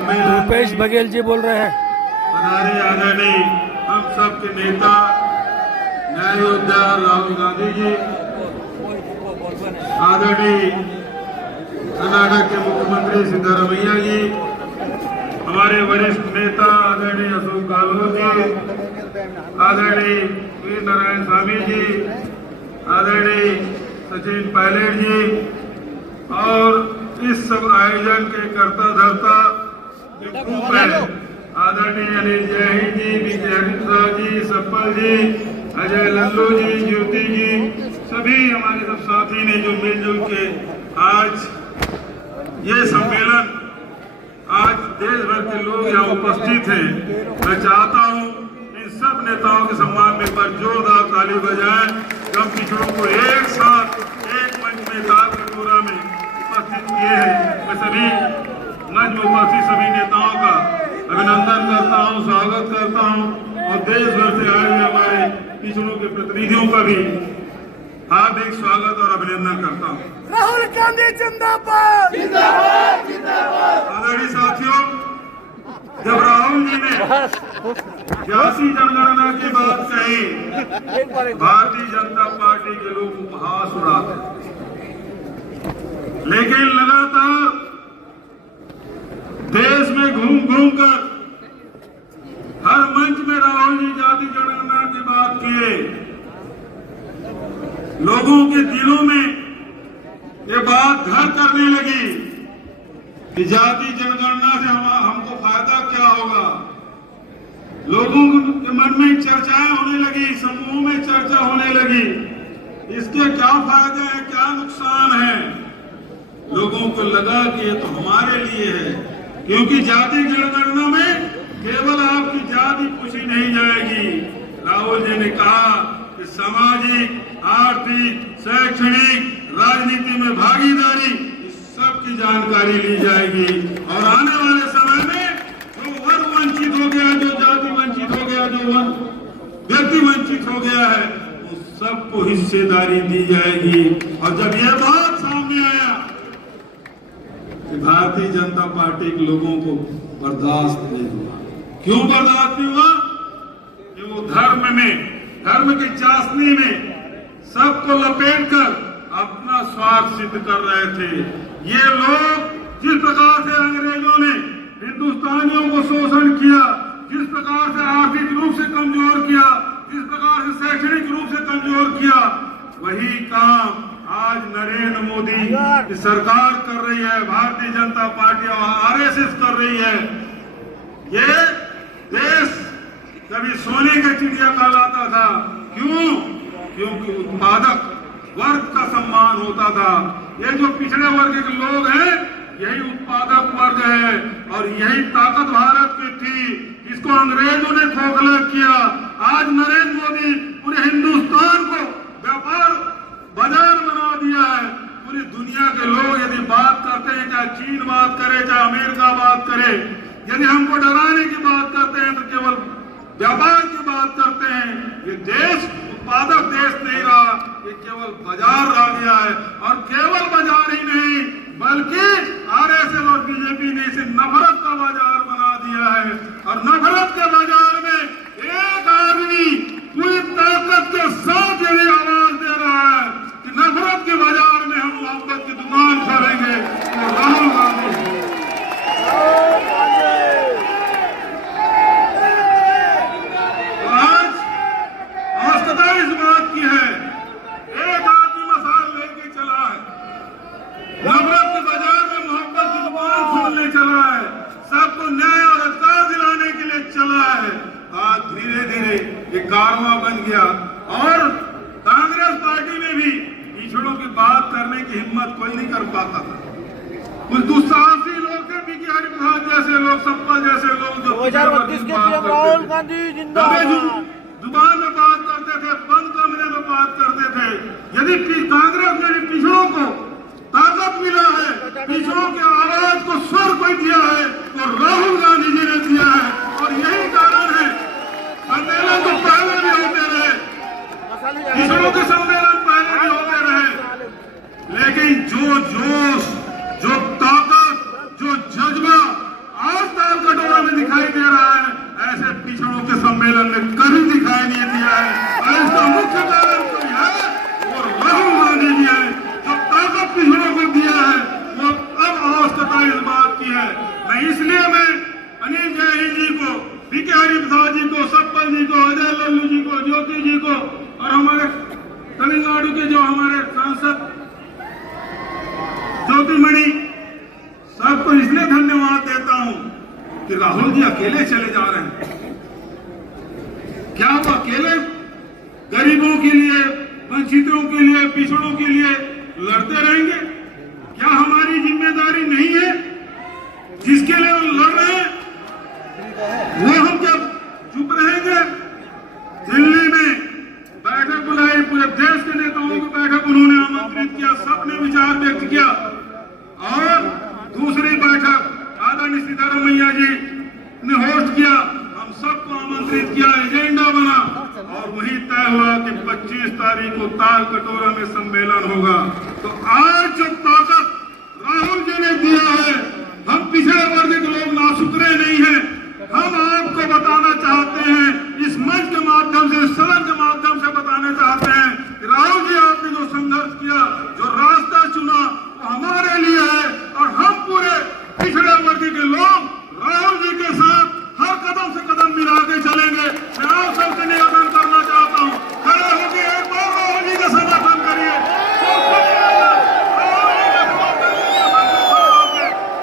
सम्मेलन भूपेश बघेल जी बोल रहे हैं। पधारे आदरणीय हम सब के नेता न्याय योद्धा राहुल गांधी जी, आदरणीय कर्नाटक के मुख्यमंत्री सिद्धारमैया जी, हमारे वरिष्ठ नेता आदरणीय अशोक गहलोत जी, आदरणीय वीर नारायण स्वामी जी, आदरणीय सचिन पायलट जी और इस सब आयोजन के कर्ता धर्ता ग्रुप है आदरणीय अनिल जैन जी, विजय हरिंद्रा जी, सप्पल जी, अजय लल्लू जी, ज्योति जी, सभी हमारे सब साथी ने जो मिलजुल के आज ये सम्मेलन, आज देश भर के लोग यहाँ उपस्थित हैं। मैं चाहता हूँ इन सब नेताओं के सम्मान में पर जोरदार ताली बजाएं। हम पिछड़ों को एक साथ एक मंच में ताल कटोरा में उपस्थित किए हैं। मैं सभी मंच में उपस्थित सभी नेताओं का अभिनंदन करता हूँ, स्वागत करता हूँ और देश भर से आए हुए हमारे पिछड़ों के प्रतिनिधियों का भी हार्दिक स्वागत और अभिनंदन करता हूँ। राहुल गांधी जिंदाबाद जिंदाबाद जिंदाबाद। आदरणीय साथियों, जब राहुल जी ने जाति जनगणना की बात कही, भारतीय जनता पार्टी के लोग उपहास उड़ाते, लेकिन लगातार देश में घूम घूम कर हर मंच में राहुल जी जाति जनगणना की बात किए। लोगों के दिलों में ये बात घर करने लगी कि जाति जनगणना से हमको फायदा क्या होगा। लोगों के मन में चर्चाएं होने लगी, समूह में चर्चा होने लगी, इसके क्या फायदे हैं, क्या नुकसान है। लोगों को लगा कि ये तो हमारे लिए है, क्योंकि जाति जनगणना में केवल आपकी जाति पूछी नहीं जाएगी। राहुल जी ने कहा कि सामाजिक, आर्थिक, शैक्षणिक, राजनीति में भागीदारी, इस सब की जानकारी ली जाएगी और आने वाले समय में जो वर्ग वंचित हो गया, जो जाति वंचित हो गया, जो व्यक्ति वंचित हो गया है, उस सबको हिस्सेदारी दी जाएगी। और जब यह बात सामने आया कि भारतीय जनता पार्टी के लोगों को बर्दाश्त नहीं हुआ। क्यों बर्दाश्त नहीं हुआ? कि वो धर्म की चाशनी में सबको लपेटकर अपना स्वार्थ सिद्ध कर रहे थे। ये लोग जिस प्रकार से अंग्रेजों ने हिंदुस्तानियों को शोषण किया, जिस प्रकार से आर्थिक रूप से कमजोर किया, जिस प्रकार से शैक्षणिक रूप से कमजोर किया, वही काम आज नरेंद्र मोदी की सरकार कर रही है, भारतीय जनता पार्टी और आरएसएस कर रही है। ये देश कभी सोने का चिड़िया कहलाता था। क्यों? क्योंकि उत्पादक वर्ग का सम्मान होता था। ये जो पिछड़े वर्ग के लोग हैं, यही उत्पादक वर्ग है और यही ताकत भारत की थी, जिसको अंग्रेजों ने खोखला किया। आज नरेंद्र मोदी पूरे हिंदुस्तान को व्यापार बाजार बना दिया है। पूरी दुनिया के लोग यदि बात करते हैं, चाहे चीन बात करे, चाहे अमेरिका बात करे, यदि हमको डराने की बात करते हैं तो केवल व्यापार की बात करते हैं। ये देश उत्पादक देश नहीं रहा, ये केवल बाजार रह गया है। और केवल बाजार ही नहीं, बल्कि आरएसएस और बीजेपी ने इसे नफरत का बाजार बना दिया है। और नफरत के बाजार में एक आदमी पूरी ताकत के साथ यदि आवाज दे रहा है कि नफरत के बाजार में हम मोहब्बत की दुकान खोलेंगे, तो राहुल गांधी। इस बात की है, एक आदमी मसाल लेके चला है, नफरत के बाजार में मोहब्बत की दुकान खोलने चला है, सबको न्याय और अधिकार दिलाने के लिए चला है। आज धीरे धीरे ये कारवां बन गया और कांग्रेस पार्टी में भी पिछड़ों की बात करने की हिम्मत कोई नहीं कर पाता था। कुछ दुस्साहसी लोग थे, बीके हरिप्रसाद जैसे लोग, सप्पल जैसे लोग, जो 2032 के पीएम राहुल गांधी जिंदाबाद जुबान में बात करते थे, बंद कमरे में बात करते थे। यदि कांग्रेस ने पिछड़ों को ताकत मिला है, पिछड़ों की आवाज को स्वर कोई दिया है, तो राहुल गांधी जी ने दिया है। और यही कारण है सम्मेलन तो पहले भी होते रहे, पिछड़ों के सम्मेलन पहले भी होते रहे, लेकिन जो जोश, जो ताकत, जो जज्बा आज सम्मेलन में कभी दिखाई नहीं दिया है। और इसका मुख्य कारण कोई है और राहुल गांधी जी है, जो ताकत पिछड़ों को दिया है वो अब आवश्यकता इस बात की है। इसलिए मैं अनिल जैन जी को, बीके हरिप्रसाद जी को, सप्पल जी को, अजय लल्लू जी को, ज्योति जी को और हमारे तमिलनाडु के जो हमारे सांसद ज्योतिमणि सबको इसलिए धन्यवाद देता हूं कि राहुल जी अकेले चले जा रहे हैं। क्या वो अकेले गरीबों के लिए, वंचितों के लिए, पिछड़ों के लिए लड़ते रहेंगे? क्या हमारी जिम्मेदारी नहीं है जिसके लिए वो लड़ रहे हैं? वो हम क्या चुप रहेंगे? दिल्ली में बैठक बुलाई, पूरे देश के नेताओं को बैठक उन्होंने आमंत्रित किया, सबने विचार व्यक्त किया। और दूसरी बैठक आदरणीय सिद्धारमैया जी ने होस्ट किया, हम सबको आमंत्रित किया, एजेंडा बना और वही तय हुआ कि 25 तारीख को ताल कटोरा में सम्मेलन होगा। तो आज जो ताकत राहुल जी ने दिया है, हम पिछड़े वर्ग के लोग नासुकरे नहीं हैं। हम आपको बताना चाहते हैं, इस मंच के माध्यम से, सदन के माध्यम से बताना चाहते हैं कि राहुल जी आपने जो संघर्ष किया, जो रास्ता चुना, वो हमारे लिए है और हम पूरे पिछड़े वर्ग के लोग राहुल जी के साथ हर कदम से कदम मिला के चलेंगे। मैं आप सबसे निवेदन करना चाहता हूँ, खड़े होकर एक बार राहुल जी का समर्थन करिए।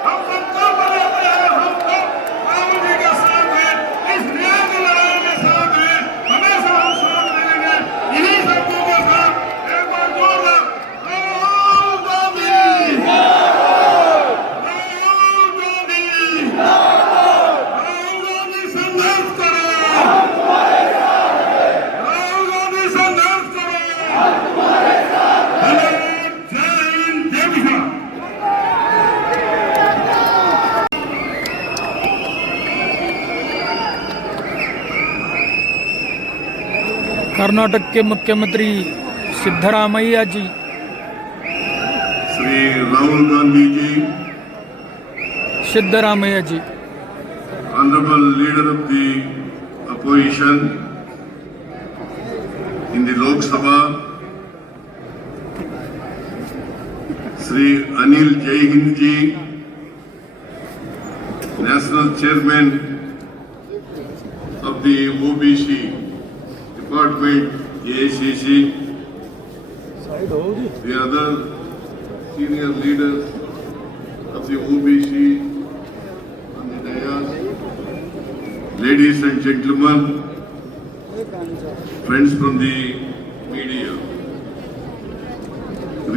हम संकल्प लेते हैं, हम सब राहुल जी के साथ हैं, इस न्याय की लड़ाई के साथ हैं, हमेशा हम साथ रहेंगे। इन्हीं शब्दों के साथ एक बार जोरदार राहुल गांधी, राहुल गांधी, राहुल गांधी संघर्ष करो, राहुल गांधी संघर्ष करो। जय हिंद, जय बिहार। कर्नाटक के मुख्यमंत्री सिद्धरामैया जी, श्री राहुल गांधी जी, सिद्धरामैया जी, honorable leader of the opposition in the Lok Sabha, Shri Anil Jaihind ji, National Chairman of the OBC Department, AICC, the other senior leaders of the OBC on the dais, ladies and gentlemen, friends from the media.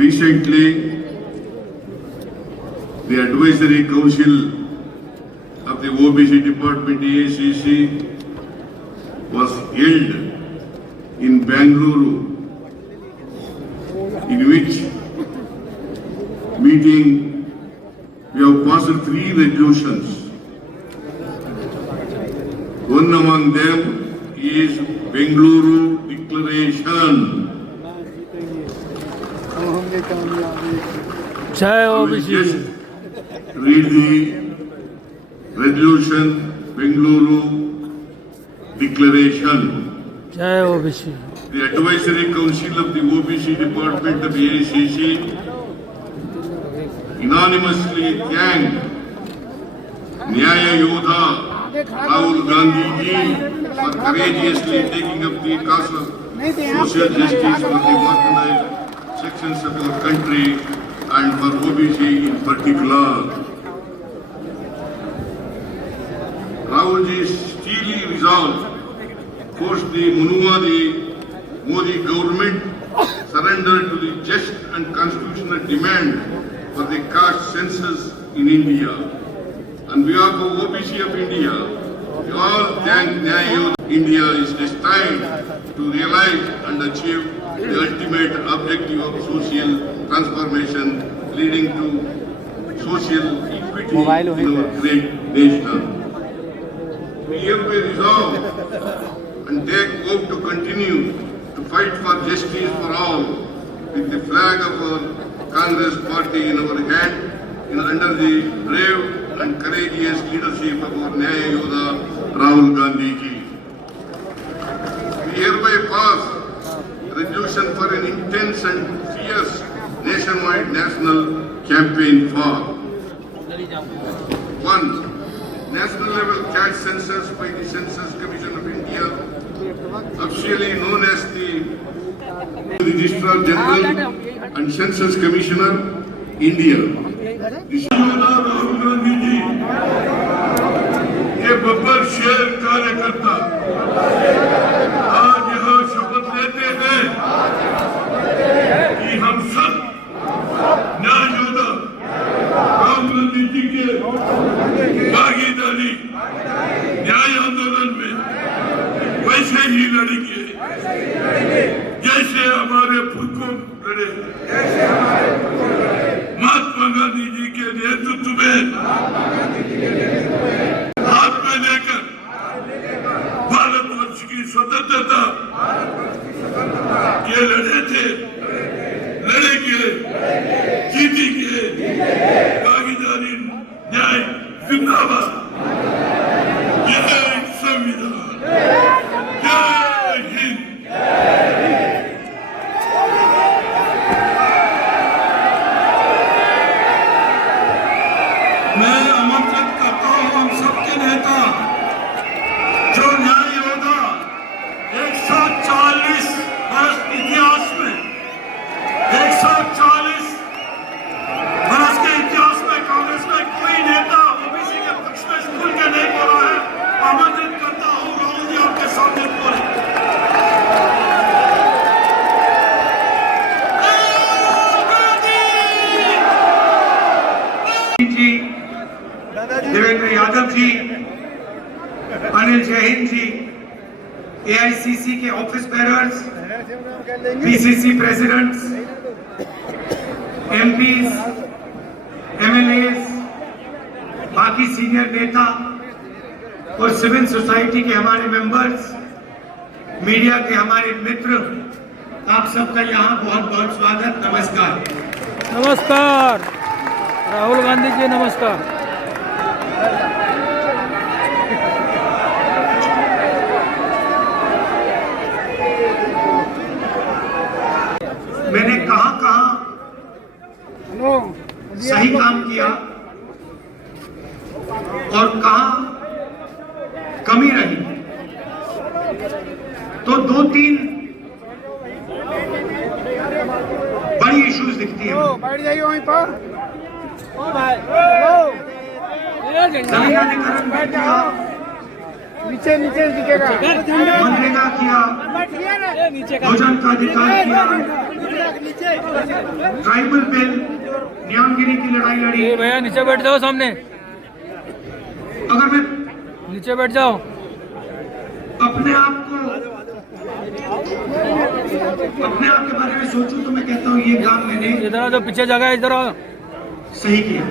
Recently, the Advisory Council of the OBC Department AICC was held in Bangalore, in which meeting we have passed 3 resolutions. One among them is Bengaluru Declaration. जय I will OBC, just read the resolution, Bengaluru Declaration. जय OBC, The Advisory Council of the OBC Department of AICC unanimously thanked Nyaya Yodha Rahul Gandhi ji for courageously taking up the cause of social justice for the marginalized sections of our country and for OBC in particular. Rahul ji's steely resolve forced the Modi government surrender to the just and constitutional demand for the caste census in India. On behalf of OBC of India, we all thank Nyaya Yodha. India is destined to realize and achieve the ultimate objective of social transformation leading to social equity in our great nation. We hereby resolve and take oath to continue to fight for justice for all with the flag of our Congress party in our hand under the brave and courageous leadership of our Nyaya Yodha Rahul Gandhi ji. fierce nationwide national campaign for 1. National level cash census by the Census Commission of India, officially known as the Registrar General and Census Commissioner, India. Rahul Gandhi ji ये बब्बर शेर कार्यकर्ता आज यहाँ शपथ लेते हैं कि हम सब न्याय योद्धा राहुल गांधी जी के भागीदारी न्याय आंदोलन में वैसे ही लड़ेंगे जैसे हमारे पुरखों लड़े। महात्मा गांधी जी के नेतृत्व में हाथ में लेकर भारतवर्ष की स्वतंत्रता के लड़े थे, लड़ेंगे, जीतेंगे। भागीदारी न्याय जिंदाबाद। जय संविधान, जय हिंद। मैं आमंत्रित करता हूं हम सबके नेता जो न्याय योद्धा 140 वर्ष इतिहास में 140 वर्ष के इतिहास में कांग्रेस में कोई नेता ओबीसी के पक्ष में खुल के नहीं बोला है। आमंत्रित करता हूं राहुल जी आपके सामने बोले। देवेंद्र यादव जी, अनिल जैन जी, एआईसीसी के office bearers, PCC presidents, MPs, MLAs, बाकी सीनियर नेता और सिविल सोसाइटी के हमारे मेंबर्स, मीडिया के हमारे मित्र, आप सबका यहाँ बहुत बहुत स्वागत। नमस्कार। नमस्कार राहुल गांधी जी, नमस्कार। मैंने कहां सही काम किया और कहां कमी रही, तो 2-3 बड़ी इश्यूज दिखती है। बैठ जाइए वहीं पर। संविधानीकरण भी किया, नीचे नीचे दिखेगा। मनरेगा किया, भोजन का अधिकार किया, ट्राइबल बिल, न्यायगिरी की लड़ाई लड़ी। भैया नीचे बैठ जाओ, सामने अगर मैं नीचे बैठ जाओ। अपने आप के बारे में सोचूं तो मैं कहता हूँ ये काम मैंने इधर आ जाओ, पीछे जगह है, इधर आओ, सही किया।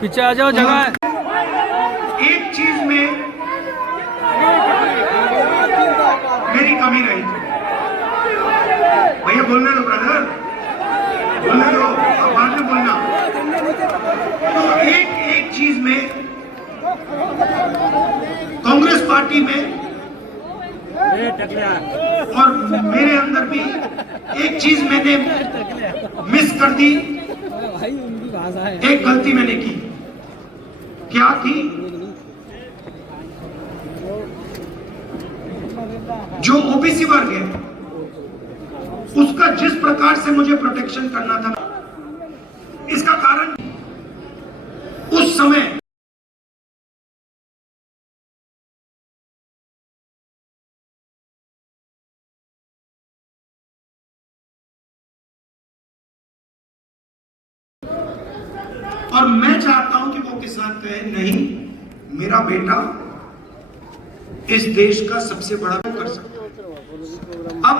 पीछे आ जाओ, जगह है। एक चीज में मेरी कमी रही थी। भैया बोलने दो ब्रदर, बोलने दो, अब बाद में बोलना। तो एक चीज में कांग्रेस पार्टी में और मेरे अंदर भी एक चीज मैंने मिस कर दी। एक गलती मैंने की। क्या थी? जो ओबीसी वर्ग है उसका जिस प्रकार से मुझे प्रोटेक्शन करना था, इसका कारण उस समय और मैं चाहता हूं कि वो किसान कहे नहीं, मेरा बेटा इस देश का सबसे बड़ा कर सकता है। अब